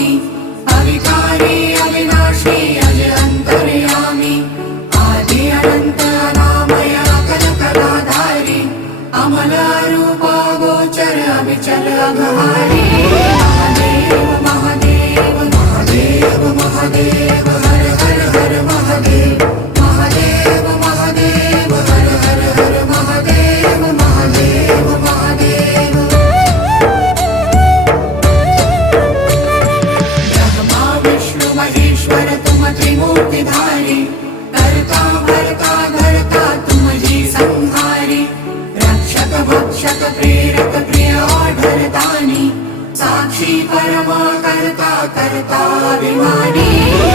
स्वामी अविकारी अविनाशी अज अंतर्यामी आदि अनंत अनामय अकल कलाधारी अमल रूप गोचर अविचल अघहारी महादेव महादेव महादेव महादेव हर हर हर महादेव महादेव महादेव हर हर हर महादेव महादेव महादेव ब्रह्मा विष्णु महेश्वर तुम त्रिमूर्तिधारी कर्ता भर्ता धर्ता तुम जी संहारी रक्षक भक्षक प्रेरक प्रिय आढरतानी साक्षी परमा कर्ता कर्ता अभिमानी